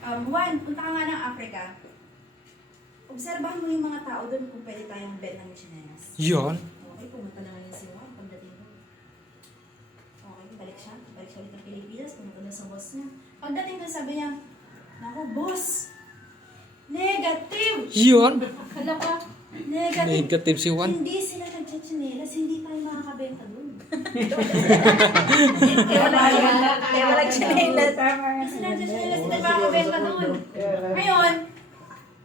Juan, punta ka nga ng Africa. Obserbahan mo yung mga tao doon kung pwede tayong bet ng chinelas. Yun. Okay, pumunta na ngayon si Juan pagdating doon. Okay, balik siya. Balik siya ulit ng Pilipinas, pumunta na sa boss niya. Pagdating doon, sabi niya, naku, boss! Negative! Yun. Kala ka? Negative. Negative si Juan. Hindi sila nagchichinelas, hindi tayo makakabenta doon. Kaya wala chinelas. Kasi nagchichinelas, hindi tayo makakabenta doon. Ngayon,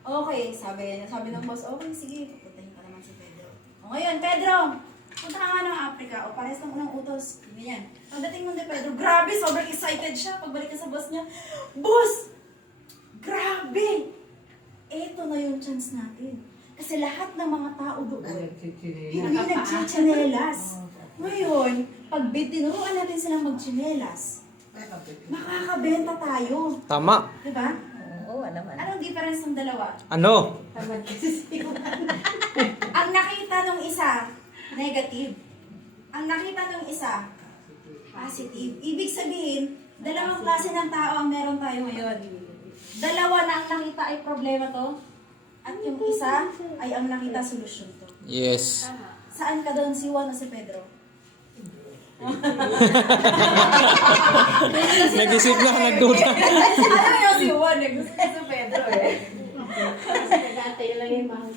okay, sabi ng boss, okay, sige, pupuntahin ka naman si Pedro. O ngayon, Pedro, punta ka nga ng Africa, o parehas ng unang utos. Ganyan. Pagdating mo ni Pedro, grabe, sobrang excited siya. Pagbalik ka sa boss niya, boss! Grabe! Eto na yung chance natin. Kasi lahat ng mga tao doon, hindi nagchichinelas. Ngayon, pag tinuruan natin silang magchinelas, makakabenta tayo. Tama. Diba? Oo, naman. Anong difference ng dalawa? Ano? Ang nakita nung isa, negative. Ang nakita nung isa, positive. Ibig sabihin, dalawang klase ng tao ang meron tayo ngayon. Dalawa na ang nakita ay problema to, at yung isa ay ang nakita solusyon to. Yes. Saan ka doon, si Juan o si Pedro? Nag-isip na, nagduda. Alam niyo si Juan, gusto si Pedro eh.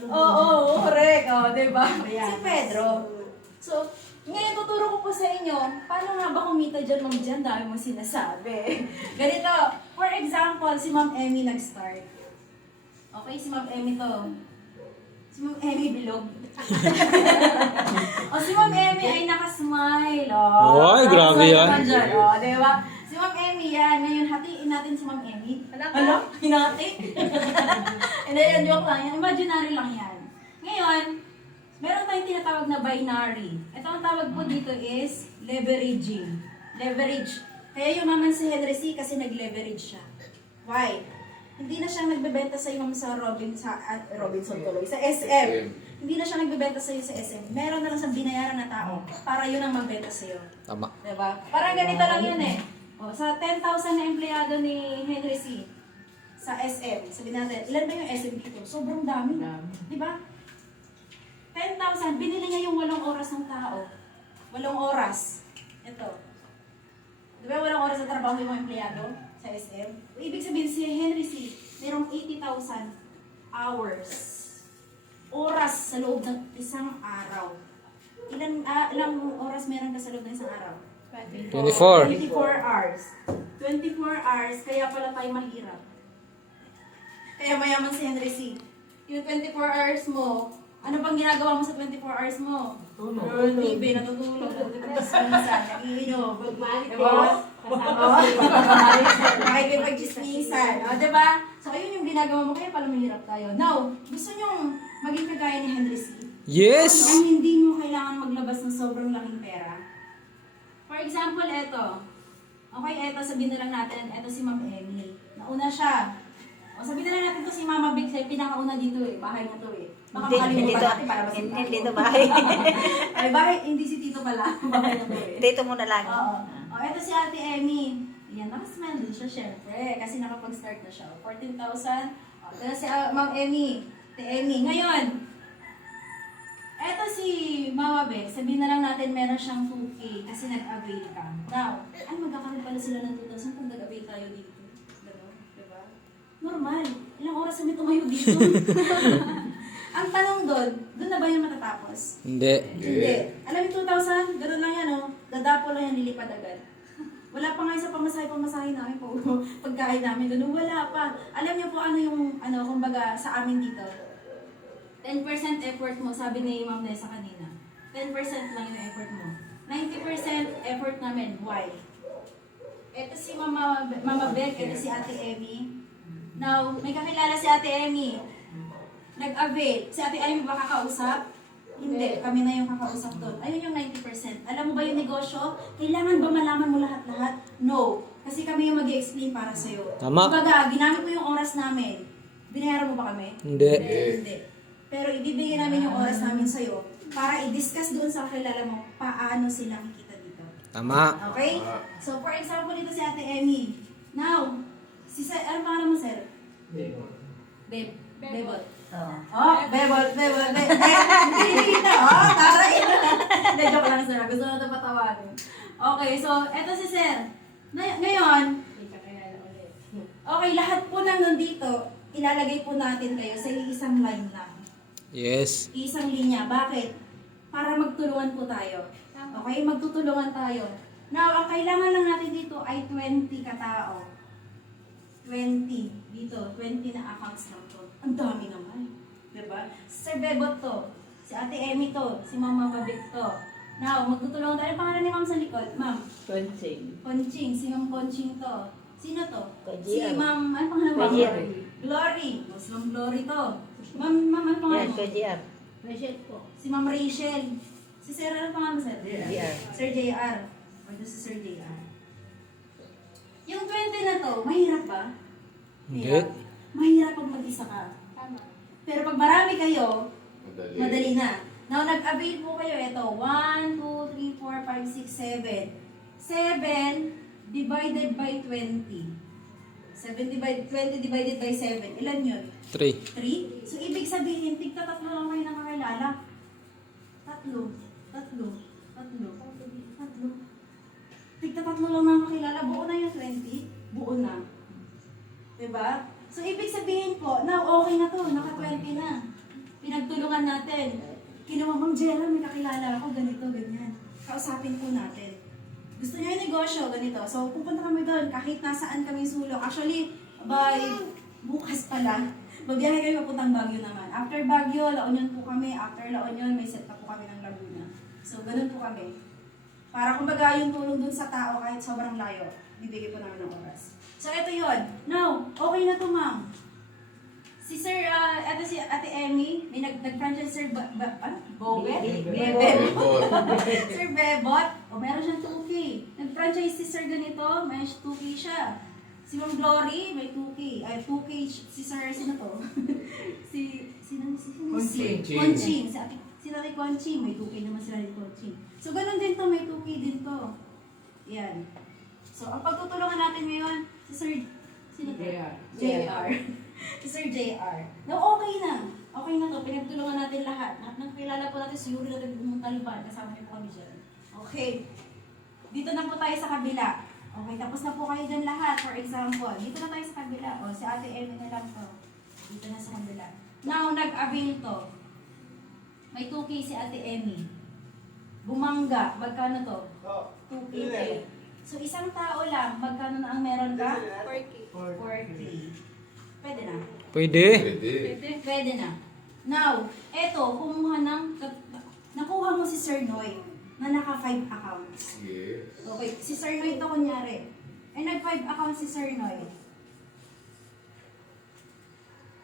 Oo, correct. Diba? Si Pedro. So, ngayon tuturo ko po sa inyo, paano nga ba kumita dyan, Ma'am Jan? Dami mo sinasabi. Ganito, for example, si Ma'am Emmy nag-start. Okay, si Ma'am Emmy to. Si Ma'am Emmy bilog. O si Ma'am Emmy ay nakasmile. Ay, grabe yan. Diba? Si Ma'am Emmy yan. Ngayon, hatiin natin si Ma'am Emmy. Ano? Hinati? Hindi, yan joke lang yan. Imaginary lang yan. Ngayon, meron tayong tinatawag na binary. Ito ang tawag po dito is leveraging. Leverage. Kaya yumaman si Henry C. kasi nag-leverage siya. Why? Hindi na siya nagbebenta sa iyo sa Robinson tuloy, sa SM. Hindi na siya nagbebenta sa iyo sa SM. Meron na lang siyang binayaran na tao para yun ang magbenta sa iyo. Tama. Diba? Parang ganito lang yun eh. O, sa 10,000 na empleyado ni Henry C. sa SM, sabihin natin, ilan ba yung SM dito? Sobrang dami. Diba? 10,000, binili niya yung 8 oras ng tao. 8 oras. Ito. Diba 8 oras na trabaho yung mga empleyado sa SM? Ibig sabihin si Henry C. mayroong 80,000 hours. Oras sa loob ng isang araw. Ilang oras meron ka sa loob ng isang araw? 24. 24 hours. 24 hours, kaya pala tayo mahirap. Kaya mayaman si Henry C. Yung 24 hours mo, ano bang ginagawa mo sa 24 hours mo? TV, natutulog, nagpapagchismisan, nagiinom, diba? Nakikipagchismisan, diba? So, ayun yung ginagawa mo, kaya pala mahirap tayo. Now, gusto nyo maging kagaya ni Henry C. Yes! Ang hindi mo kailangan maglabas ng sobrang laking pera. For example, eto. Okay, eto, sabihin na lang natin, eto si Ma'am Emily. Nauna siya. O sabihin na lang natin to si Mama Big, pinakauna dito eh. Bahay na to eh. Baka makalimutan natin para masin natin. Hindi to bahay. Ay, bahay, hindi si Tito pala. Bahay na to eh. Dito muna lang. Oo. O, eto si Ate Emmy. Yan, nakasmile din siya, syempre. Kasi nakapag-start na siya. 14,000. O, ito na si Ma'am Emmy. Ate Emmy. Ngayon, eto si Mama Beck, sabihin na lang natin meron siyang 2K kasi nag-avail ka. Now, ay magkakaroon pala sila ng 2,000 kung nag-avail tayo dito. Gano'n, diba? Normal. Ilang oras kami tumayo dito. Ang tanong doon na ba yun matatapos? Hindi. Hindi. Alam mo 2,000, gano'n lang yan oh. Dadapo lang yan, lilipad agad. Wala pa nga sa pamasahe namin po. Pagkain namin doon, wala pa. Alam niyo po ano yung, kumbaga sa amin dito. 10% effort mo, sabi ni Ma'am Nessa kanina. 10% lang yung effort mo. 90% effort namin. Why? Ito si Mama Beck, ito si Ate Emmy. Now, may kakilala si Ate Emmy. Nag-avail. Si Ate Emmy ba kakausap? Hindi. Kami na yung kakausap doon. Ayun yung 90%. Alam mo ba yung negosyo? Kailangan ba malaman mo lahat-lahat? No. Kasi kami yung mag-i-explain para sa'yo. Tama. Kumbaga, ginamit mo yung oras namin. Binayaran mo ba kami? Hindi. Hindi. Pero ibibigay namin yung oras namin sa'yo para i-discuss doon sa kakilala mo paano sila kikita dito. Tama. Okay? So, for example, dito si Ate Emmy. Now, ano pangalan mo, sir? Bebot. Oo. Oh, bebot. Hindi na. Oh, taray. Hindi, joke lang sir. Gusto na ito patawarin. Okay, so, eto si sir. Ngayon, okay, lahat po nang nandito, ilalagay po natin kayo sa isang line lang. Yes. Isang linya. Bakit? Para magtulungan po tayo. Okay? Magtutulungan tayo. Now, ang kailangan lang natin dito ay 20 katao. 20. Dito, 20 na accounts lang to. Ang dami naman. Diba? Si Sir Bebot to. Si Ate Emmy to. Si Mama Mabit to. Now, magtutulungan tayo. Ang pangalan ni Ma'am sa likod? Ma'am. Conching. Si Ma'am Conching to. Sino to? Si Kajian. Ma'am, ano pangalan mo? Kajian. Glory. Muslim Glory to. Ma'am, ano pangalan Yan, mo? KGR. Si Ma'am Rachel. Si Sir, ano pangalan mo, Sir? JR. Sir JR. O, ito si Sir JR. Yung 20 na to, mahirap ba? Hindi. Mahirap pag mag-isa ka. Pero pag marami kayo, madali na. Now, nag-avail po kayo. Ito, 1, 2, 3, 4, 5, 6, 7. 7 divided by 20. 7 20 divided by 7. Ilan yun? 3. 3? So, ibig sabihin, tigta-tatlo lang kayo nakakilala. Tatlo. Tigta-tatlo lang nakakilala. Buo na yung 20. Buo na. Diba? So, ibig sabihin po, now okay na to. Naka-20 na. Pinagtulungan natin. Kinuha, Ma'am Jera, may kakilala ako. Ganito, ganyan. Kausapin po natin. Gusto niyo yung negosyo, ganito. So, pupunta kami doon kahit nasaan kami sulok. Actually, by bukas pala, babiyahe kayo papuntang Baguio naman. After Baguio, La Union po kami. After La Union, may set pa po kami ng Laguna. So, ganun po kami. Para kumbaga yung tulong dun sa tao kahit sobrang layo, bibigay po namin ng oras. So, ito yun. Now, okay na to, ma'am. Si Sir, ito si Ate Emmy, may nag-franchise Sir Bobet? Bebot. Sir Bebot, o meron siyang 2K. Nag-franchise si Sir ganito, may 2K siya. Si Ma'am Glory, may 2K. Ay, 2K si Sir, sino to? Sino? Conching. Si Ate Conching, may 2K naman sila ni Conching. So, ganun din to, may 2K din to. Yan. So, ang pagtutulungan natin ngayon, si Sir, sino to? JR. Si Sir JR. Now, okay na. Okay na to. Pinagtulungan natin lahat. Nakilala po natin si Yuri natin Talban. Kasama niyo po kami dyan. Okay. Dito na po tayo sa kabila. Okay, tapos na po kayo dyan lahat. For example, dito na tayo sa kabila. O, si Ate Emmy na lang to. Dito na sa kabila. Now, nag-avail to. May 2K si Ate Emmy. Bumangga. Magkano to? 2K din. So, isang tao lang. Magkano na ang meron ka? 4K. Pwede na. Pwede. Pwede na. Now, eto, nakuha mo si Sir Noy na naka 5 accounts. Yes. Okay, si Sir Noy ito kunyari. Ay, nag 5 accounts si Sir Noy.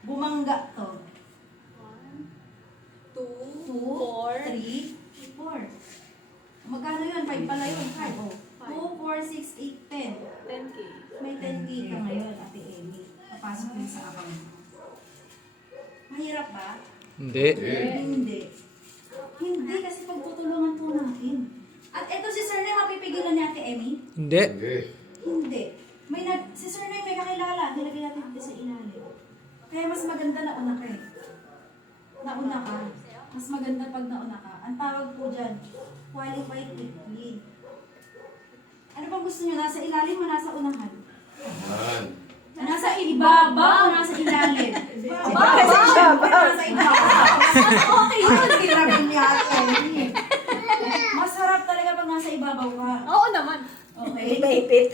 Bumangga to. 2, 3, 4. Magkano yun? 5 pala yun. 5. 2, 4, 6, 8, 10. 10K. May 10K ka ngayon, Ate Emmy. Papasok yun sa account mo. Mahirap ba? Hindi. Hindi. Hindi kasi pagtutulungan po natin. At eto si Sir Noy, mapipigilan ni Ate Emmy? Hindi. Hindi. Hindi. Si Sir Noy may kakilala. Nilagay natin dito sa ilalim. Kaya mas maganda na una ka eh. Nauna ka. Mas maganda pag nauna ka. Ang tawag po dyan, qualified with lead. Ano bang gusto nyo? Nasa ilalim o nasa unahan? Man. Nasa ibabaw o nasa ilalim? Kasi syempre nasa ibabaw. Okay yun. Grabe niya ate. Masarap talaga pag nasa ibabaw ka. Oo naman. Okay? Ipit.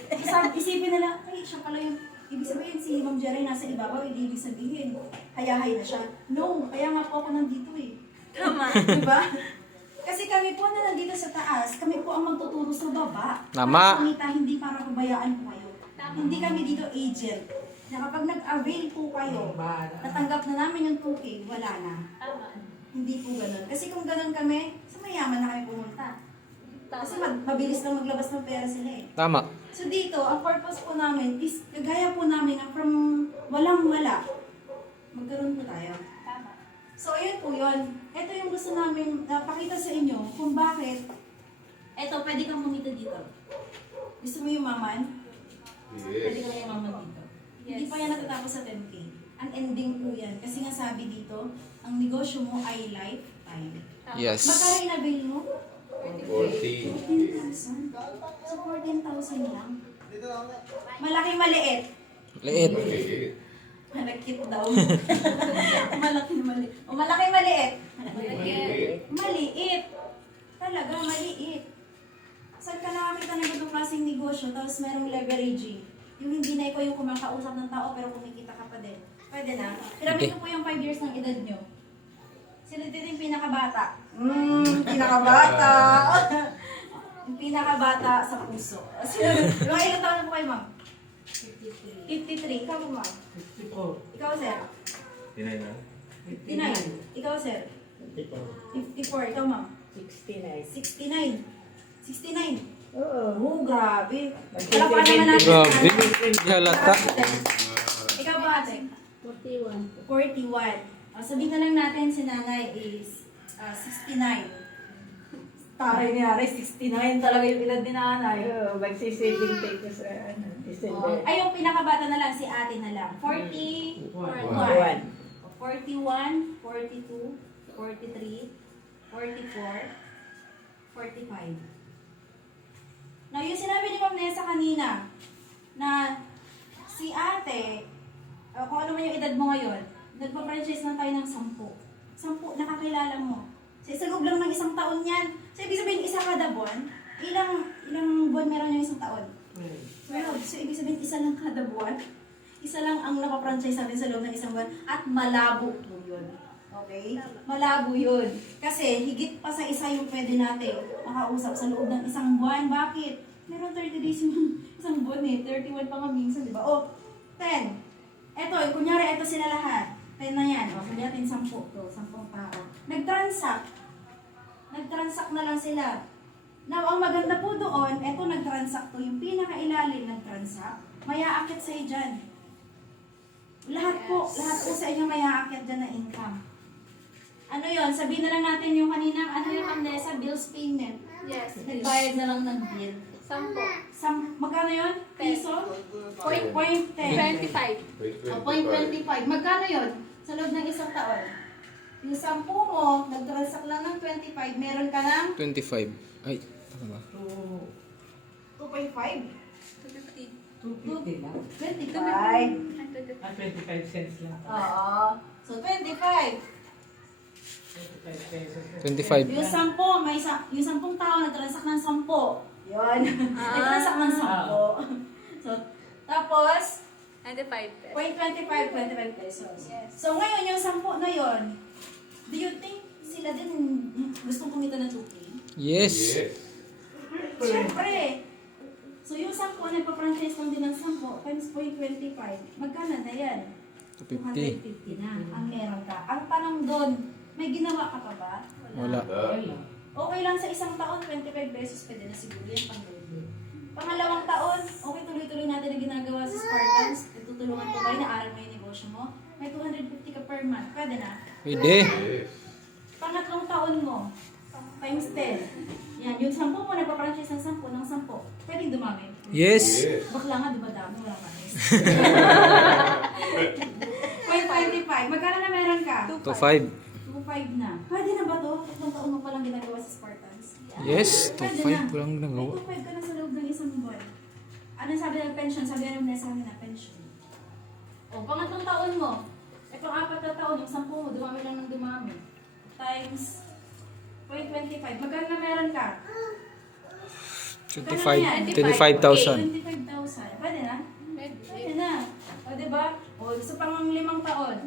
Isipin nila, ay, siya pala yung, ibig sabihin si Ma'am Jerry nasa ibabaw, hindi ibig sabihin, hayahay na siya. No, kaya nga po ako nandito eh. Tama. Diba? Kasi kami po na nandito sa taas, kami po ang magtuturo sa baba. Tama. Para kumita, hindi para pabayaan po kayo. Hindi kami dito agent. Na kapag nag-avail po kayo, natanggap na namin yung 2K, wala na. Tama. Hindi po ganun. Kasi kung ganun kami, sa mayaman na kami pumunta. Kasi mabilis lang maglabas ng pera sila eh. Tama. So dito, ang purpose po namin is, kagaya po namin na from walang wala, magkaroon po tayo. Tama. So ayun po yun. Ito yung gusto namin pakita sa inyo kung bakit, eto, pwede kang kumita dito. Gusto mo yung maman? Pwede Yes. kang yung maman dito. Hindi pa yan natatapos sa 10K. Unending po yan. Kasi nga sabi dito, ang negosyo mo ay lifetime. Yes. Magkano in-avail mo? 40. 14,000. So 14,000 lang. Malaki maliit. Liit. Malakit daw. Malaki maliit. O malaki maliit. Maliit. Talaga, maliit. Saan ka nakakita ng ganitong klaseng negosyo tapos merong leveraging? Yung hindi na ikaw yung kumakausap ng tao pero kumikita ka pa din. Pwede na. Piramid ko po yung 5 years ng edad nyo. Sino dito yung pinakabata? Pinakabata! Yung pinakabata sa puso. Sino? Mga ilang taon na po kayo, ma'am? 53. Ikaw po, ma'am? 54. Ikaw, sir? 59. Ikaw, sir? 54. Ikaw, ma'am? 69. 69. Oo, grabe. Wala pa naman natin. Grabe. Halata. Ikaw ba, ate? 41. 41. Sabihin na lang natin si nanay is 69. Taray ni nanay, 69 talaga yung edad ni nanay. Magsisibing take ko sa December. Ay, yung pinakabata na lang, si ate na lang. 41. 41, 42, 43, 44, 45. Now, yung sinabi ni Ma'am Nessa kanina, na si ate, kung ano man yung edad mo ngayon, nagpa-franchise lang tayo ng 10. 10 nakakilala mo. So, sa loob lang ng isang taon yan. So, ibig sabihin, isa kada buwan, ilang buwan meron yung isang taon? 12. So, ibig sabihin, isa lang kada buwan. Isa lang ang napapranchise natin sa loob ng isang buwan. At malabo po yun. Okay? Malabo yun. Kasi, higit pa sa isa yung pwede natin makausap sa loob ng isang buwan. Bakit? Meron 30 days yung isang buwan eh. 31 pa nga minsan, di ba? O, 10. Eto, kunyari, eto sila lahat. 10 na yan. O, kunyari natin 10 to. 10 tao. Nag-transact. Nag-transact na lang sila. Now, ang maganda po doon, eto nag-transact to. Yung pinakailalim nag-transact, maya-akit sa'yo dyan. Lahat po sa inyo maya-akit dyan na income. Ano yon? Sabihin na lang natin yung kanina, ano yung Andesa? Bills payment. Yes. Nagbayad na lang ng bill. 10. Magkano yun? Piso? Point 10. 25. O, point 25. Magkano yun? Sa loob ng isang taon. Yung 10 mo, nag-transact lang ng 25, meron ka ng 25. Ay, tama ba? 2.5. 250. 25. 25 cents lang. Oo. So, 25. 25 pesos. 25. Yung 10, yung 10 tao nag-transact ng 10. Yun. Nag-transact ng 10. So, tapos, 95 pesos. 25 pesos. So, ngayon, yung 10 na yun, do you think sila din gustong kumita ng 2K? Yes. Siyempre. So, yung 10, nagpa-franchise lang din ng 10 times 0.25. Magkano na yan? 250. 250 na. Ang meron ka. Ang tanong doon, may ginawa ka pa ba? Wala. Okay lang sa isang taon, 25 pesos pwede na siguro yan pang load. Pangalawang taon, okay tuloy-tuloy natin ang ginagawa sa Spartans. Tutulungan ko kayo, naaral mo yung negosyo mo. May 250 ka per month. Pwede na. Pwede. Pangatlong taon mo, times 10. Yan, yung 10 mo, nagpa-franchise ng 10 ng 10. Pwedeng dumami. Yes. Bakla nga, dumadami, wala ka rin. 0.25. Magkano na meron ka? 2.5. 2.5 na. Pwede na ba to? 3 taon mo palang ginagawa sa Spartans? Yes. Pwede 2.5 na. lang May nagawa. 2.5 ka na sa loob ng isang buwan. Ano sabi ng pension? Sabi ng sa amin na pension. O, pangatlong taon mo. E pang-apat na taon, yung 10 mo, dumami lang ng dumami. Times 0.25. Magkano na meron ka? 25,000. 25,000. Pwede na? Pwede. Pwede na. O, diba? O, sa pang 5 taon.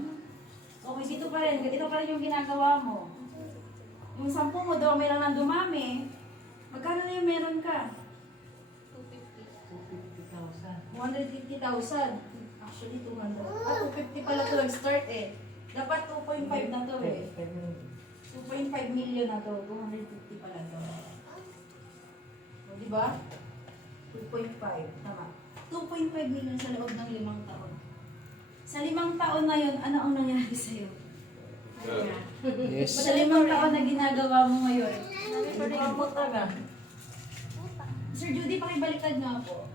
Okay, dito pa rin. Ito pa rin yung ginagawa mo. Yung 10 mo, dumami lang ng dumami. Magkano na yung meron ka? 250,000. 150,000. Actually, 200. 250 pala ito nag-start eh. Dapat 2.5 na to eh. 2.5 million na to. 250 pala to. O, diba? 2.5. Tama. 2.5 million sa loob ng 5 taon. Sa 5 taon na yun, ano ang nangyari sa'yo? Yes. Sa 5 taon na ginagawa mo ngayon. Sir Judy, pakibaliktad nga po.